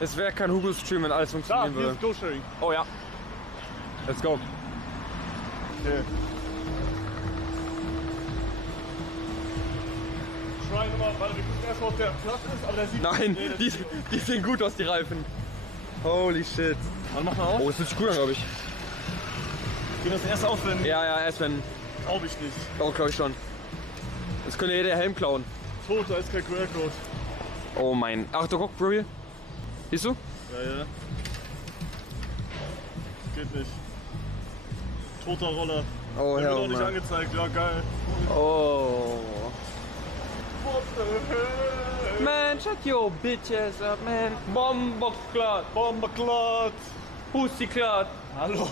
Es wäre kein Hugo-Stream, wenn alles funktionieren hier würde. ist Go-Sharing. Oh ja. Let's go. Okay. Try nochmal, weil wir gucken erstmal, ob der Platz ist, aber der sieht... Nein, Nee, die sehen gut aus, die Reifen. Holy shit. Wann machen wir auf? Oh, das fühlt sich gut an, glaube ich. Gehen wir das erst auf, wenn... Ja, erst wenn. Glaube ich nicht. Oh, glaube ich schon. Das könnte jeder Helm klauen. Tot, da ist kein QR-Code. Oh mein. Ach, guck, Bro, hier. Siehst du? Ja. Geht nicht. Toter Roller. Oh, Der wird auch hell, nicht man. angezeigt, ja geil. Oh. What the hell? Man, shut your bitches up, man. Bomberklat. Bomberklat. Pussyklad. Hallo.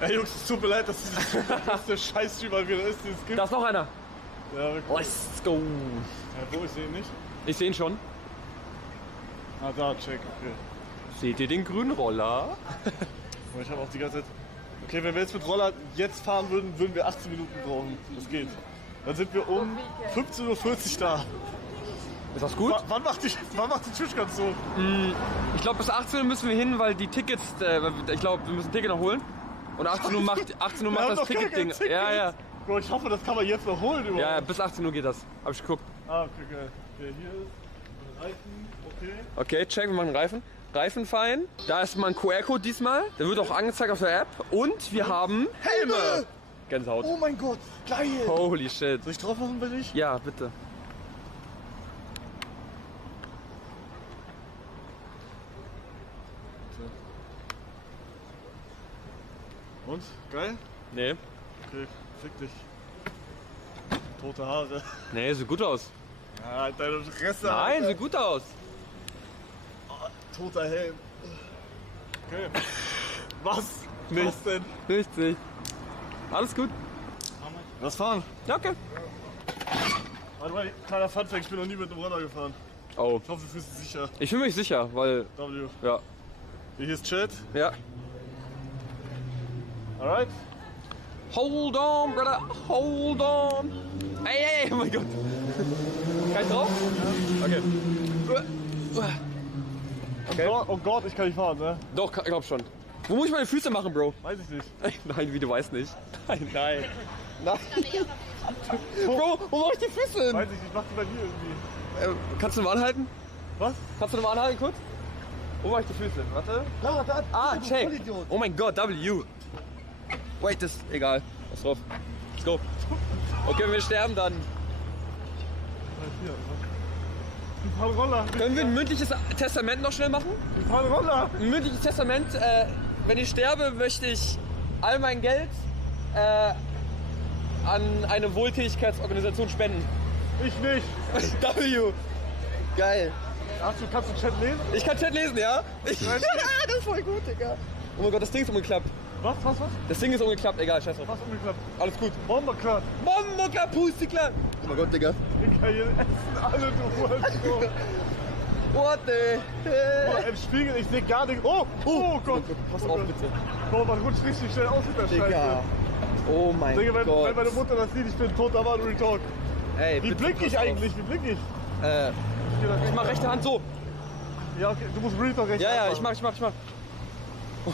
Ey Jungs, es tut mir leid, dass der Scheiß-Stream mal wieder ist, den es gibt. Da ist noch einer. Ja, wirklich. Let's go. Ja, wo, ich sehe ihn nicht. Ich sehe ihn schon. Ah, da, check, okay. Seht ihr den grünen Roller? Und ich habe auch die ganze Zeit... Okay, wenn wir jetzt mit Roller jetzt fahren würden, würden wir 18 Minuten brauchen. Das geht. Dann sind wir um 15:40 Uhr da. Ist das gut? Wann macht die Tischkante so? Ich glaube, bis 18 Uhr müssen wir hin, weil die Tickets, ich glaube, wir müssen ein Ticket noch holen. Und 18 Uhr macht Wir das haben doch gar kein Ticket-Ding. Ticket. Ja. Bro, ich hoffe, das kann man jetzt noch holen überhaupt. Ja, bis 18 Uhr geht das. Hab ich geguckt. Ah, okay, geil. Okay, hier ist Reifen, okay. Okay, check, wir machen Reifen. Reifen fein. Da ist mal ein QR-Code diesmal. Der wird auch angezeigt auf der App. Und wir haben Helme. Gänsehaut. Oh mein Gott, geil. Holy shit. Soll ich drauf machen bei dich? Ja, bitte. Und? Geil? Nee. Okay, fick dich. Tote Haare. Nee, sieht gut aus. Ja, deine Fresse. Nein, Alter. sieht gut aus. Toter Helm. Okay. Was? Nichts. Was denn? Nichts, nicht. Alles gut. Lass fahren. Ja, okay. Warte mal, kleiner Funfact, ich bin noch nie mit einem Roller gefahren. Oh. Ich hoffe, du fühlst dich sicher. Ich fühle mich sicher, weil, W. ja. Hier ist Chat. Ja. Alright. Hold on, brother. Hold on. Ey, oh mein Gott. Kann ich drauf? Okay. Okay. Oh Gott, ich kann nicht fahren, ne? Doch, ich glaub schon. Wo muss ich meine Füße machen, Bro? Weiß ich nicht. Nein, wie du weißt nicht. Nein. Bro, wo mach ich die Füße hin? Weiß ich nicht, mach die bei dir irgendwie. Kannst du mal anhalten? Was? Kannst du mal anhalten kurz? Wo mach ich die Füße hin? Warte. Da, Ah, du check. Vollidiot. Oh mein Gott, W. Wait, das egal. Was drauf? Let's go. Okay, wenn wir sterben, dann Hier, die fahren Roller. können wir ein mündliches Testament noch schnell machen? Die fahren Roller. Ein mündliches Testament. Wenn ich sterbe, möchte ich all mein Geld an eine Wohltätigkeitsorganisation spenden. Ich nicht. W. Geil. Kannst du Chat lesen? Ich kann Chat lesen, ja? Das ist voll gut, Digga. Oh mein Gott, das Ding ist umgeklappt. Was? Das Ding ist umgeklappt, egal, scheiß drauf. Was umgeklappt? Alles gut. Bomberklat. Bomboka, Pustiklat. Oh mein Gott, Digga. Digga, hier essen alle, du Hurensohn. What the hell? Boah, im Spiegel, ich seh gar nichts. Oh Gott. Pass Oh auf, Gott. bitte. Boah, man rutscht richtig schnell aus mit der Digga. Scheiße. Oh mein Digga, wenn Gott. meine Mutter das sieht, ich bin toter Mann, Retalk. Ey, Wie bitte blick ich pass auf. eigentlich? Wie blick ich? Ich mach rechte Hand so. Ja, okay, du musst Retalk rechts Ja, ich anmachen. mach. Ja,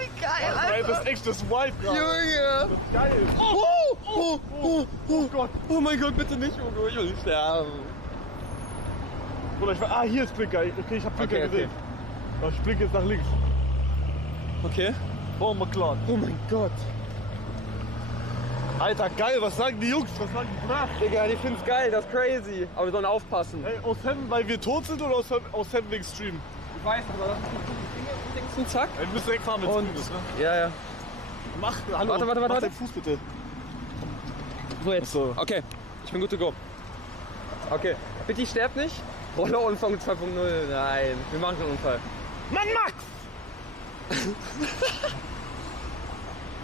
wie geil, Ey, das ist echt das Wipe gerade. Junge. Das ist geil. Oh Gott. Oh mein Gott, bitte nicht, Hugo, ich will nicht sterben. Oder hier ist Blinker. Okay, ich hab Blinker Okay. gesehen. Aber ich blinke jetzt nach links. Okay. Bomberklat. Oh mein Gott. Alter, geil, was sagen die Jungs? Was sagen die Brav? Digga, die finden's geil, das ist crazy. Aber wir sollen aufpassen. Hey, aus Heaven, weil wir tot sind oder aus Heaven wegen Stream? Ich weiß, aber das ist ein Zack. Ey, wir müssen direkt fahren, wenn es Und, grün ist, ne? ja. Mach, hallo. Warte. Mach den Fuß bitte. So jetzt. So. Okay, ich bin good to go. Okay, bitte sterbt nicht. Rollerunfall 2.0, nein, wir machen einen Unfall. Mann, Max!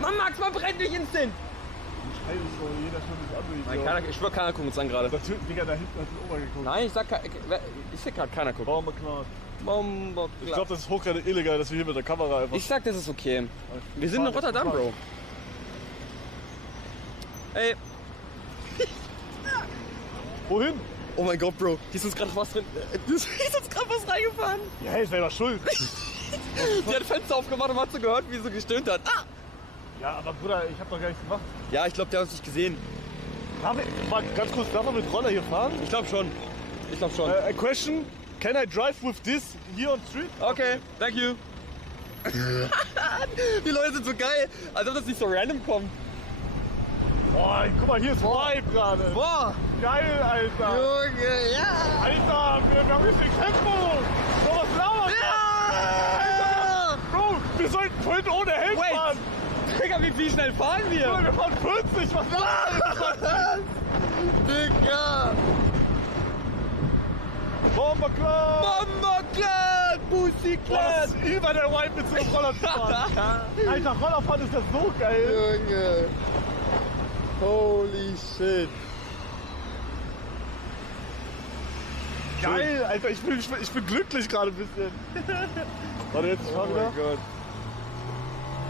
Mann, Max, man brennt mich instant! Scheiße, so, jeder schaut mich an, du Nein, Idiot. ich schwör, keiner guckt uns an gerade. Natürlich, Digga, da hinten hat die Oma geguckt. Nein, ich sag gerade, keiner guckt. Bomberklat. Bomber. Ich glaube, das ist hochgradig illegal, dass wir hier mit der Kamera einfach... Ich sag, das ist okay. Wir sind in Rotterdam, Bro. Ey, Wohin? Oh mein Gott, Bro. Hier ist uns gerade was drin. Hier ist uns gerade was reingefahren. Ja, hey, selber schuld. Die hat Fenster aufgemacht und man hat so gehört, wie sie gestöhnt hat. Ah! Ja, aber Bruder, ich hab doch gar nichts gemacht. Ja, ich glaube, der hat uns nicht gesehen. Ganz kurz, darf man mit Roller hier fahren? Ich glaube schon. Ich glaube schon. A question, can I drive with this here on street? Okay, thank you. Die Leute sind so geil, als ob das nicht so random kommt. Boah, guck mal, hier ist Vibe gerade. Boah! Geil, Alter. Junge, ja! Alter, wir haben richtig Tempo. So was lauert. Ja! Bro, wir sollten vorhin ohne Helm Wait. fahren. Digga, wie schnell fahren wir? Bro, wir fahren 40, was Was? Digga! Bomberklar! Bomberklar! Pussy Boah, das ist über der Vibe mit so einem Roller zu fahren. Alter, Rollerfahren ist ja so geil. Junge! Holy shit! Geil, Alter, ich bin glücklich gerade ein bisschen. Warte, jetzt fahren wir. Gott.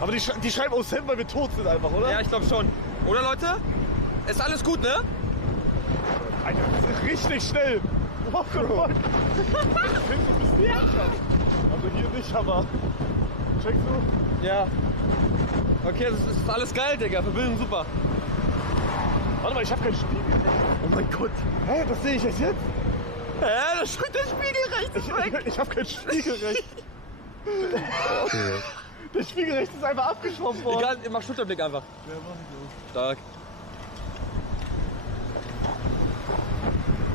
Aber die schreiben aus Hand, weil wir tot sind einfach, oder? Ja, ich glaube schon. Oder Leute? Ist alles gut, ne? Alter, das ist richtig schnell. What the fuck? Ich finde, du bist die Herrschaft. Also hier nicht, aber... Checkst du? Ja. Okay, das ist alles geil, Digga. Verbindung super. Warte mal, ich hab keinen Spiegel. Oh mein Gott. Hä, das sehe ich jetzt? Hä? Da steht der Spiegel rechts weg. Ich hab kein Spiegelrecht. Der Spiegelrecht ist einfach abgeschwommen worden. Egal, mach Schulterblick einfach. Ja, mach ich Stark.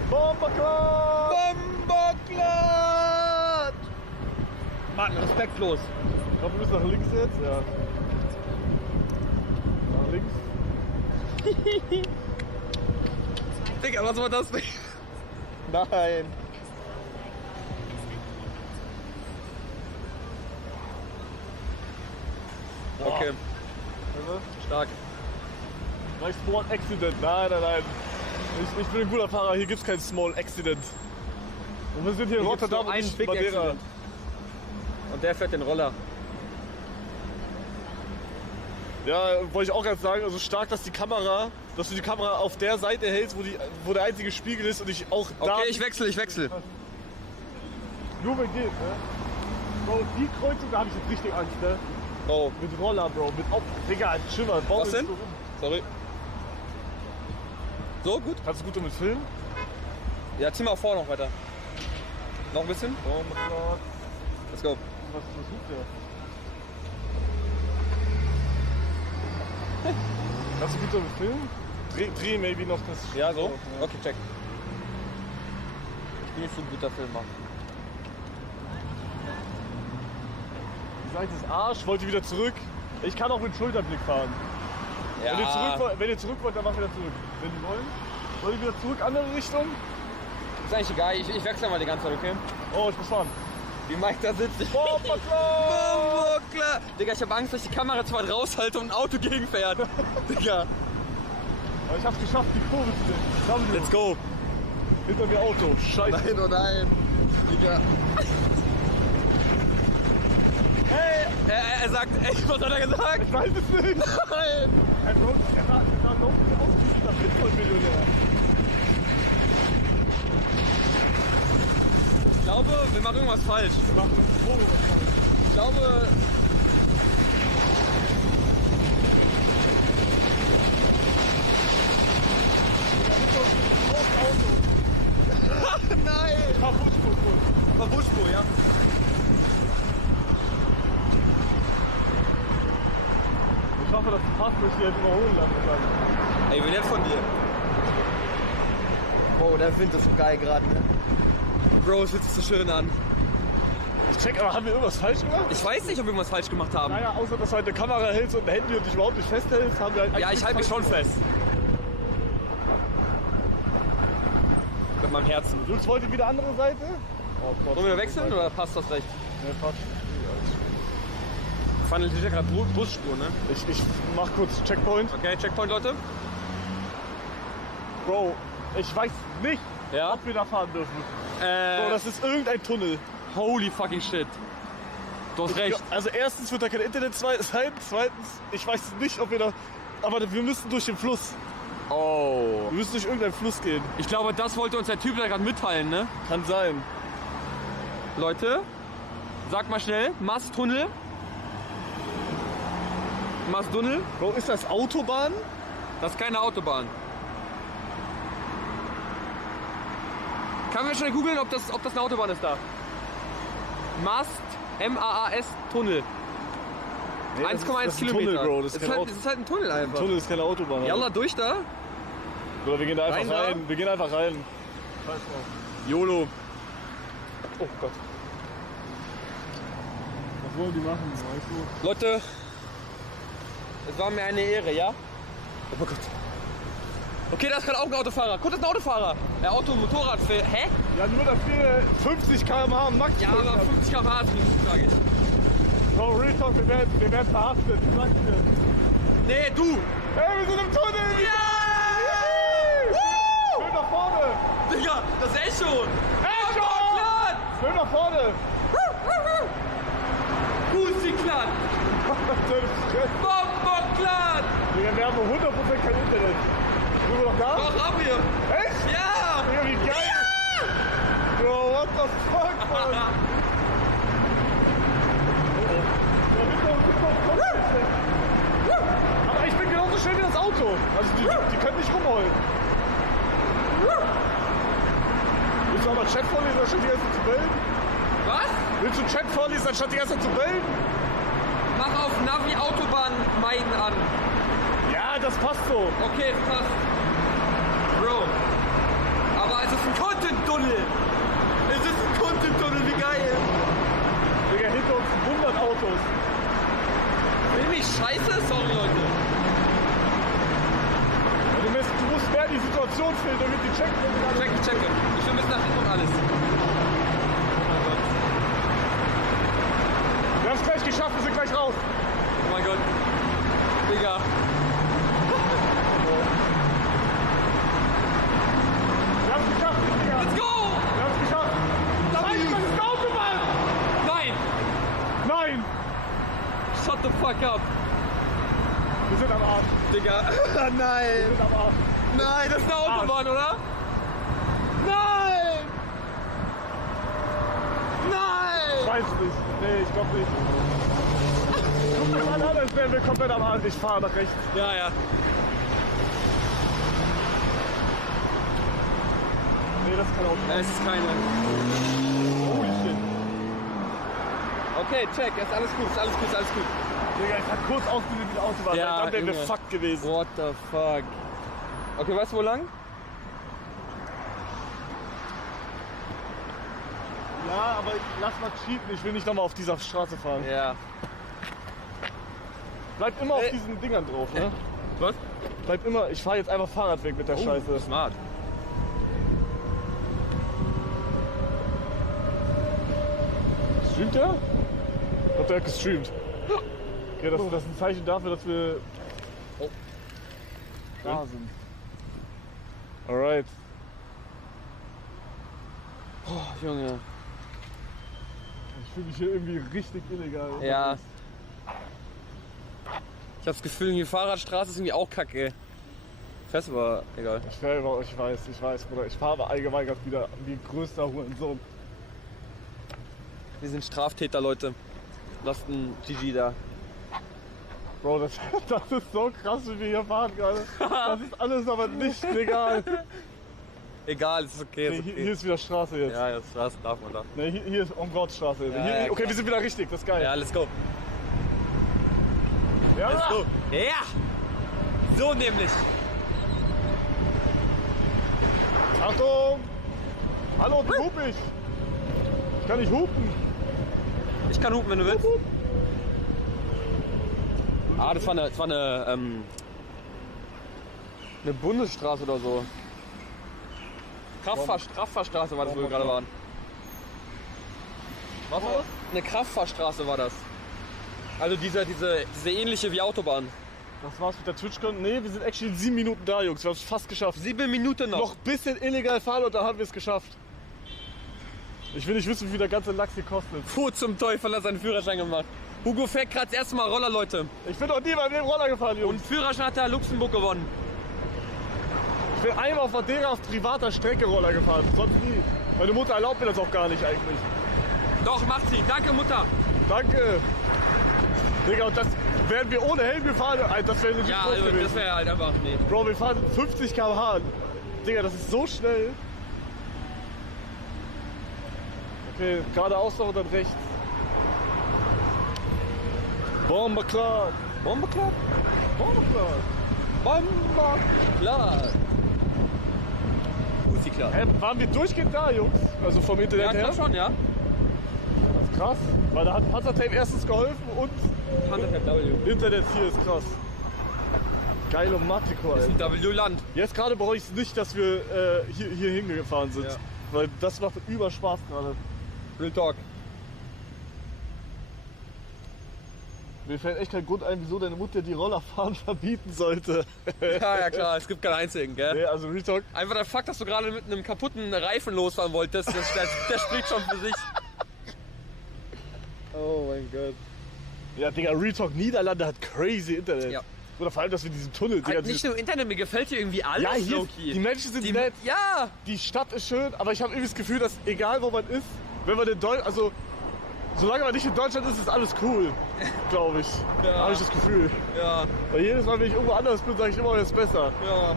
Bomberklar! Bomberklar! Mann, respektlos. Ich glaube, wir müssen nach links jetzt. Ja. Nach links. Digga, was war das nicht? Nein. Okay, stark. Gleich Small Accident. Nein. Ich bin ein guter Fahrer, hier gibt's kein Small Accident. Und wir sind hier in Hier gibt's Rotterdam nur und einen nicht Big Madeira. Accident. Und der fährt den Roller. Ja, wollte ich auch ganz sagen, also stark, dass du die Kamera auf der Seite hältst, wo der einzige Spiegel ist und ich auch da... Okay, ich wechsle. Nur wenn geht, ne? Bro, die Kreuzung, da hab ich jetzt richtig Angst, ne? Oh, Mit Roller, Bro, mit Digga, Schimmer, warum was denn? bist du rum? Sorry. So, gut? Kannst du gut damit filmen? Ja, zieh mal vor noch weiter. Noch ein bisschen? Oh mein Gott. Let's go. Was sucht der? Kannst du gut damit filmen? Dreh maybe noch das... Ja, so? Ja. Okay, check. Ich bin nicht so ein guter Filmer. Die Seite ist Arsch, wollt ihr wieder zurück? Ich kann auch mit Schulterblick fahren. Ja. Wenn ihr zurück wollt, dann macht ihr wieder zurück. Wenn die wollen. Wollt ihr wieder zurück, andere Richtung? Ist eigentlich egal, ich wechsle mal die ganze Zeit, okay? Oh, ich muss fahren. Wie Mike da sitzt. Bomberklar! Klar. Digga, ich habe Angst, dass ich die Kamera zu weit raushalte und ein Auto gegenfährt. Digga. Aber ich hab's geschafft, die Kurve zu nehmen. Let's go. Hinter mir Auto. Scheiße. Nein, oh nein. Digga. Hey, er sagt, ey, was hat er gesagt? Ich weiß es nicht. Nein. Er sah noch nicht aus wie dieser Bitcoin-Millionär. Ich glaube, wir machen irgendwas falsch. Wir machen das Foto was falsch. Ich glaube... Nein! Verbuschko, ja. Ich hoffe, dass die Fahrt mich hier jetzt überholen lassen kann. Ey, wie nett von dir. Wow, der Wind ist so geil gerade, ne? Bro, es fühlt sich so schön an. Ich check, aber haben wir irgendwas falsch gemacht? Ich weiß nicht, ob wir irgendwas falsch gemacht haben. Naja, außer dass du halt eine Kamera hältst und ein Handy und dich überhaupt nicht festhältst, haben wir halt Ja, eigentlich ich halte mich falsch schon gemacht. fest. Mit meinem Herzen. Jungs, wollt ihr wieder andere Seite? Oh Gott. Wollen wir wechseln oder passt das recht? Ne, passt. Wir fahren natürlich gerade Busspur, ne? Ich mach kurz Checkpoint. Okay, Checkpoint, Leute. Bro, ich weiß nicht, Ja? ob wir da fahren dürfen. Bro, das ist irgendein Tunnel. Holy fucking shit. Du hast recht. Also erstens wird da kein Internet sein. Zweitens, ich weiß nicht, ob wir da... Aber wir müssen durch den Fluss. Oh. Wir müssen durch irgendeinen Fluss gehen. Ich glaube, das wollte uns der Typ da gerade mitteilen, ne? Kann sein. Leute, sag mal schnell, Masttunnel. Masttunnel? Bro, ist das Autobahn? Das ist keine Autobahn. Kann man schnell googeln, ob das eine Autobahn ist da? Mast, M-A-A-S, Tunnel. Nee, 1,1 Kilometer. Tunnel, Bro. Das ist halt ein Tunnel einfach. Tunnel ist keine Autobahn. Jalla, durch da? Oder wir gehen da einfach Rein rein. da? Wir gehen einfach rein. Scheiß drauf. YOLO. Oh Gott. Was wollen die machen, weißt du? Leute, es war mir eine Ehre, ja? Oh Gott. Okay, da ist gerade auch ein Autofahrer. Guck, das ist ein Autofahrer. Motorrad. Hä? Ja, nur dass wir 50 km/h Max Ja, aber 50 km/h ist genug, sag ich. Bro, Real Talk, wir werden verhaftet. Ich sag's dir. Nee, du! Hey, wir sind im Tunnel! Ja! Schön nach vorne! Digga, das Echo! Echo! Schön nach vorne! Musikland! Bombokland! Digga, wir haben nur 100% kein Internet. Sind wir noch da? Doch, haben wir! Echt? Ja! Digga, wie geil! Bro, what the fuck, man? Aber ich bin genauso schnell wie das Auto. Also die können nicht rumholen. Willst du aber Chat vorlesen, anstatt die ganze Zeit zu bellen? Was? Willst du Chat vorlesen, anstatt die ganze Zeit zu bellen? Mach auf Navi Autobahn meiden an. Ja, das passt so. Okay, passt. Bro. Aber es ist ein Content-Tunnel. Es ist ein Content-Tunnel, wie geil. Digga, hinter uns 100 Autos. Film ich scheiße? Sorry, Leute. Ja, du musst mehr die Situation filmen, damit die checken, wenn wir gerade... Ich checke. Ich will bis nach hinten und alles. Wir haben es gleich geschafft, wir sind gleich raus. Oh mein Gott. Digga. Wir haben es geschafft, Digga. Let's go! Wir haben es geschafft. Nein, das ist eine Autobahn! Nein! Nein! Shut the fuck up. Wir sind am Arsch. Digga. Wir Nein. sind am Arsch. Nein, das ist eine Autobahn, oder? Nein! Ich Nein! weiß nicht. Nee, ich glaube nicht. Guck mir mal an, als wären wir komplett am Arsch. Ich fahre nach rechts. Ja, ja. Nee, das ist kein Autobahn. Es ist keine. Holy shit. Okay, check. Ist alles gut, ist alles gut, ist alles gut. Digga, ich hab kurz ausgesehen wie die Autobahn. Ja, Dann wären wir Junge. fucked gewesen. What the fuck? Okay, weißt du wo lang? Ja, aber lass mal cheaten. Ich will nicht nochmal auf dieser Straße fahren. Ja. Bleib immer auf diesen Dingern drauf, ne? Was? Bleib immer. Ich fahre jetzt einfach Fahrrad weg mit der Scheiße. Smart. Streamt der? Ich glaub, der hat gestreamt. Ja, das ist ein Zeichen dafür, dass wir da sind. Alright. Oh, Junge. Ich fühle mich hier irgendwie richtig illegal. Ja. Ich hab das Gefühl, die Fahrradstraße ist irgendwie auch kacke. Fest, aber egal. Ich weiß, Bruder. Ich fahre aber allgemein gerade wieder wie größter Hurensohn. Wir sind Straftäter, Leute. Lasst ein GG da. Bro, das ist so krass, wie wir hier fahren gerade. Das ist alles aber nicht legal. Egal, ist okay. Nee, Ist okay. hier ist wieder Straße jetzt. Ja, das darf man da. Nee, hier ist Omgordstraße. Ja, Hier, ja, okay, klar. wir sind wieder richtig, das ist geil. Ja, let's go. Ja, Let's go. Ja! So nämlich. Achtung! Hallo, wie hup ich? Ich kann nicht hupen. Ich kann hupen, wenn du willst. Ah, das war eine Bundesstraße oder so. Kraftfahrstraße war das, wo wir gerade waren. Was war das? Eine Kraftfahrstraße war das. Also diese ähnliche wie Autobahn. Das war's mit der TwitchCon. Nee, wir sind actually in 7 Minuten da, Jungs. Wir haben es fast geschafft. 7 Minuten Noch ein bisschen illegal fahren und dann haben wir es geschafft. Ich will nicht wissen, wie viel der ganze Lachs hier kostet. Wo zum Teufel hat er seinen Führerschein gemacht? Hugo fährt gerade das erste Mal Roller, Leute. Ich bin doch nie bei dem Roller gefahren, Jungs. Und Führerschein hat er Luxemburg gewonnen. Ich bin einmal auf Madeira auf privater Strecke Roller gefahren, sonst nie. Meine Mutter erlaubt mir das auch gar nicht eigentlich. Doch, macht sie. Danke, Mutter. Danke. Digga, und das wären wir ohne Helm gefahren. Das wäre nicht Ja, groß also, gewesen. das wäre halt einfach, nee. Bro, wir fahren 50 km/h. Digga, das ist so schnell. Okay, geradeaus noch und dann rechts. Bomberclub. Bomberclub? Bomberclub. Bomberclub. Pussy Club. Waren wir durchgehend da, Jungs? Also vom Internet Ja, her? klar schon, ja. Das ist krass. Weil da hat Panzertape erstens geholfen und W. Internet hier ist krass. Geil und Matiko, Das ey. ist ein W-Land. Jetzt gerade bereue ich es nicht, dass wir hier hingefahren sind. Ja. Weil das macht über Spaß gerade. Real Talk. Mir fällt echt kein Grund ein, wieso deine Mutter die Rollerfahren verbieten sollte. Ja, klar, es gibt keinen einzigen, gell? Nee, also Real Talk. Einfach der Fakt, dass du gerade mit einem kaputten Reifen losfahren wolltest, der spricht schon für sich. Oh mein Gott. Ja, Digga, Real Talk, Niederlande hat crazy Internet. Ja. Oder vor allem, dass wir diesen Tunnel, Digga. Halt nicht nur im Internet, mir gefällt hier irgendwie alles, ja, hier, Loki. die Menschen sind nett, Ja! die Stadt ist schön, aber ich habe irgendwie das Gefühl, dass egal wo man ist, wenn man in Deutschland, also solange man nicht in Deutschland ist, ist alles cool, glaube ich. Ja. Habe ich das Gefühl. Ja, Weil jedes Mal, wenn ich irgendwo anders bin, sage ich immer, es ist besser. ja.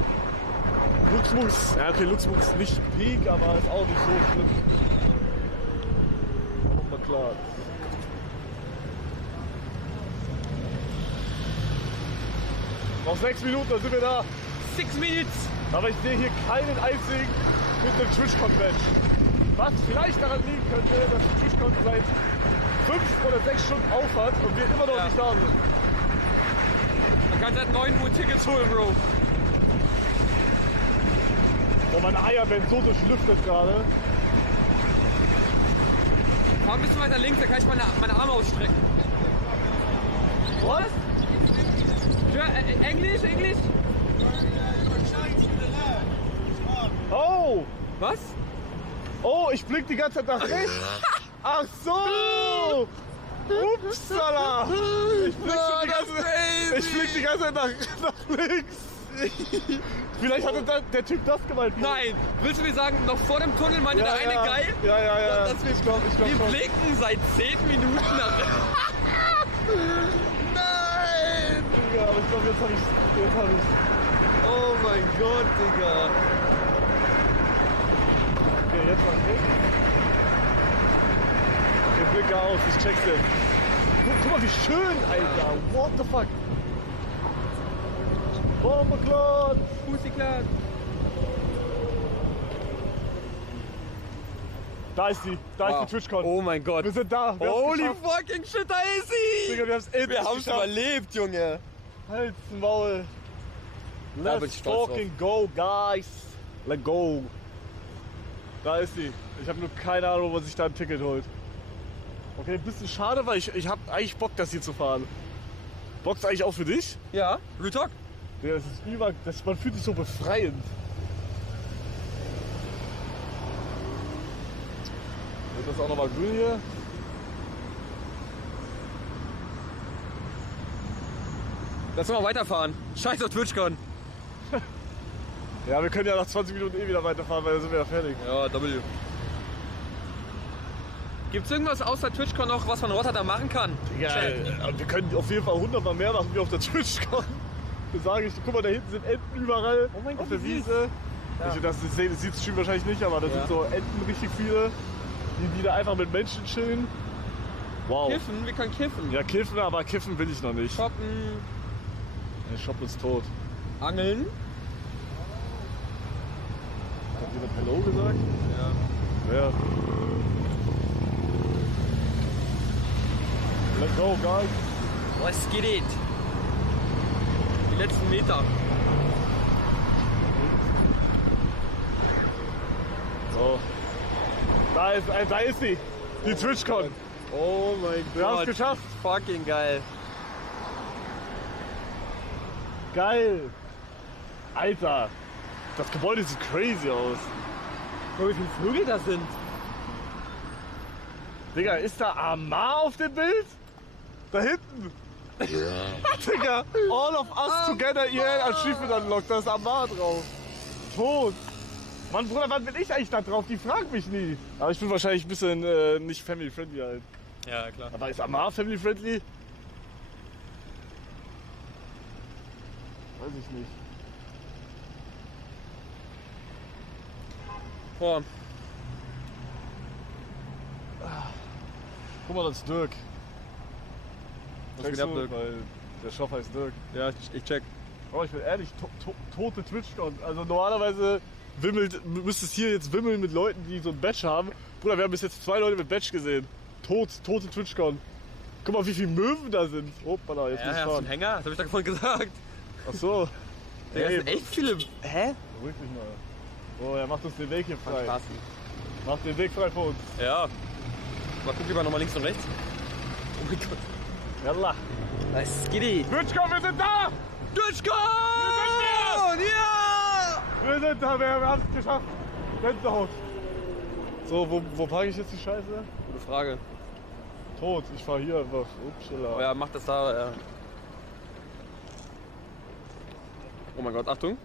Luxemburg, ja okay, Luxemburg ist nicht Peak, aber ist auch nicht so schlimm. Aber mal klar. Noch 6 Minuten, dann sind wir da. 6 Minutes! Aber ich sehe hier keinen einzigen mit einem Twitch-Con-Match. Was vielleicht daran liegen könnte, dass die Twitch-Con seit 5 oder 6 Stunden aufhat und wir immer noch Ja. nicht da sind. Man kann seit 9 Uhr Tickets holen, Bro. Oh, meine Eier werden so durchlüftet gerade. Fahr ein bisschen weiter links, da kann ich meine Arme ausstrecken. Was? Ja, Englisch? Oh! Was? Oh, ich blick die ganze Zeit nach rechts. Ach so! Upsala! Ich blick, ich blick die ganze Zeit nach links. Vielleicht hatte der Typ das gemeint. Nein! Willst du mir sagen, noch vor dem Tunnel meinte der eine geil? Ja. Das wir, Ich glaub wir schon. blicken seit 10 Minuten nach Nein! Ja, aber ich glaube, jetzt hab ich's. Oh mein Gott, Digga. Okay, jetzt nach rechts. Okay, blicke aus, ich check's jetzt. Guck mal, wie schön, Alter. What the fuck? Bomberclub! Pussyclub. Da ist die Twitch-Con. Oh mein Gott. Wir sind da. Wir haben's Holy geschafft. fucking shit, da ist sie! Digga, wir haben's endlich Wir haben's geschafft. überlebt, Junge. Halt's Maul. Da bin Let's ich stolz fucking go, guys. Let's go. Da ist sie. Ich habe nur keine Ahnung, wo man sich da ein Ticket holt. Okay, ein bisschen schade, weil ich hab eigentlich Bock, das hier zu fahren. Bock's eigentlich auch für dich? Ja, Real Talk. Ja, das ist man fühlt sich so befreiend. Wird das auch nochmal grün hier? Lass uns mal weiterfahren. Scheiß auf TwitchCon. Ja, wir können ja nach 20 Minuten eh wieder weiterfahren, weil dann sind wir ja fertig. Ja, W. Gibt's irgendwas außer TwitchCon noch, was man in Rotterdam machen kann? Ja, Chat. wir können auf jeden Fall 100 Mal mehr machen wie auf der TwitchCon. Das sage ich. Guck mal, da hinten sind Enten überall Oh mein auf Gott, der wie süß. Wiese. Ja. Also das sieht Stream wahrscheinlich nicht, aber da Ja. sind so Enten richtig viele, die da einfach mit Menschen chillen. Wow. Kiffen, wir können kiffen. Ja, kiffen, aber kiffen will ich noch nicht. Shoppen, Der Shop ist tot. angeln. Hat jemand Hello gesagt? Ja. Ja. Let's go, guys. Was geht? Die letzten Meter. So. Da ist sie. Die TwitchCon. Oh mein Wir haben es geschafft. Fucking geil. Geil. Alter. Das Gebäude sieht crazy aus. Guck, wie viele Vögel das sind. Digga, ist da Amar auf dem Bild? Da hinten. Digga, all of us together IL Achievement unlocked. Da ist Amar drauf. tot. Mann, Bruder, wann bin ich eigentlich da drauf? Die fragt mich nie. Aber ich bin wahrscheinlich ein bisschen nicht family-friendly halt. Ja, klar. Aber ist Amar family-friendly? Weiß ich nicht. Boah. Guck mal, das ist Dirk. Was geht ab, Dirk? Weil der Shop heißt Dirk. Ja, ich check. Oh, ich bin ehrlich, tote Twitch-Con. Also normalerweise müsste es hier jetzt wimmeln mit Leuten, die so ein Badge haben. Bruder, wir haben bis jetzt 2 Leute mit Badge gesehen. Tote Twitch-Con. Guck mal, wie viele Möwen da sind. Hoppala, jetzt muss ich hast du fahren. einen Hänger? Das hab ich doch vorhin gesagt. Ach so. Digga, das sind echt viele. Hä? Beruhig dich mal. Oh, er macht uns den Weg hier frei. Spaß. Macht den Weg frei für uns. Ja. Mal guck lieber nochmal links und rechts. Oh mein Gott. Yalla. Nice, Skiddy. Twitch-Con, wir sind da! Twitch-Con! Ja! Wir sind da, wir haben es geschafft. Gänsehaut. So, wo parke ich jetzt die Scheiße? Gute Frage. Tot, ich fahr hier einfach. Upsala. Oh ja, mach das da. Ja. Oh mein Gott, Achtung.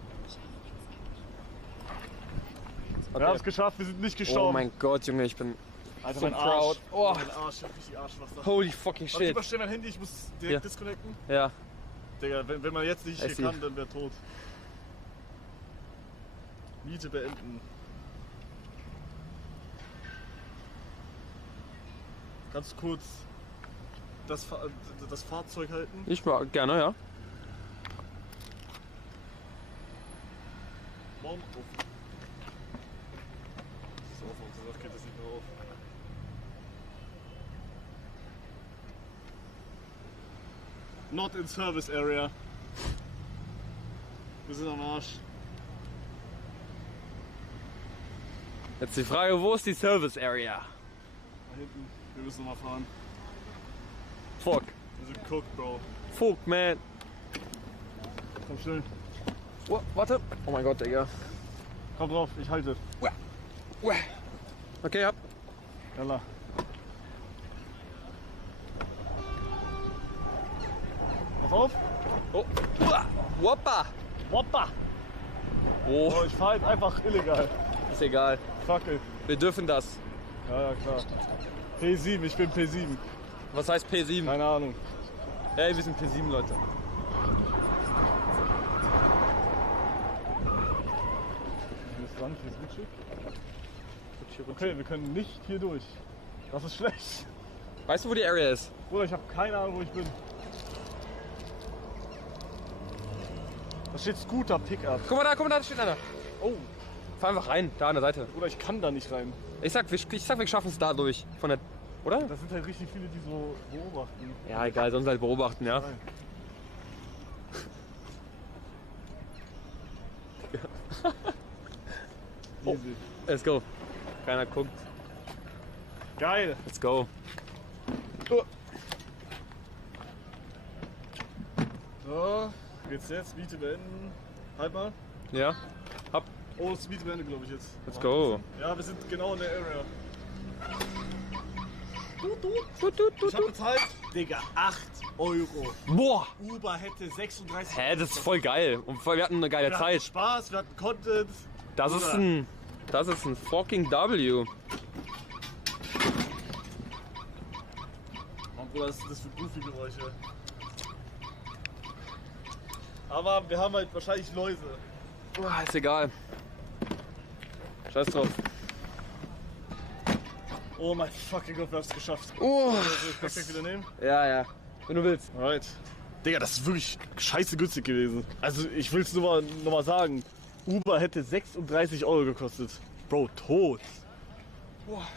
Wir haben es geschafft, wir sind nicht gestorben. Oh mein Gott, Junge, ich bin Alter, so mein proud. Arsch. Oh. Mein Arsch, ich hab richtig Arschwasser. holy fucking Warte, shit. überstell mein Handy, ich muss direkt disconnecten. Ja. Digga, wenn man jetzt nicht I hier see. kann, dann wäre tot. Miete beenden. Kannst du kurz das Fahrzeug halten? Ich war gerne, ja. Morgen auf. Das ist auf, sonst geht das nicht mehr auf. Not in service area. Wir sind am Arsch. Jetzt die Frage, wo ist die Service Area? Da hinten. Wir müssen nochmal fahren. Fuck. Wir sind cooked, Bro. Fuck, man. Komm schnell. Oh, warte. Oh mein Gott, Digga. Komm drauf, ich halte. Okay, ja. Yalla. Pass auf. Oh. Woppa. Woppa. Oh, Oh, ich fahr halt einfach illegal. ist egal. Fuck it. Wir dürfen das. Ja, klar. P7, ich bin P7. Was heißt P7? Keine Ahnung. Hey, wir sind P7, Leute. Hier ist Sand, hier ist Rutschig. Okay, wir können nicht hier durch. Das ist schlecht. Weißt du, wo die Area ist? Bruder, ich habe keine Ahnung, wo ich bin. Da steht Scooter Pickup. Guck mal, da steht einer. Oh, Fahr einfach rein, da an der Seite. Bruder, ich kann da nicht rein. Ich sag, wir schaffen es da durch. Von der. Oder? Da sind halt richtig viele, die so beobachten. Ja, egal, sonst halt beobachten, ja. Nein. Oh. Easy. Let's go. Keiner guckt. Geil. Let's go. So, geht's jetzt? Miete beenden. Halt mal. Ja. Ab. Oh, das ist Miete beenden, glaube ich jetzt. Let's go. Ja, wir sind genau in der Area. Tut. Ich hab bezahlt. Digga, 8 €. Boah. Uber hätte 36. Hä, das ist voll geil. Und wir hatten eine geile Wir hatten Zeit. Spaß, wir hatten Content. Das ist ein fucking W. Mann, Bruder, was ist das für Goofy-Geräusche? Aber wir haben halt wahrscheinlich Läuse. Boah, ist egal. Scheiß drauf. Oh mein fucking Gott, wir haben es geschafft. Oh. Also, ich kann es wieder nehmen. Ja. Wenn du willst. Alright. Digga, das ist wirklich scheiße günstig gewesen. Also ich will es nur mal sagen. Uber hätte 36 € gekostet. Bro, tot. Boah.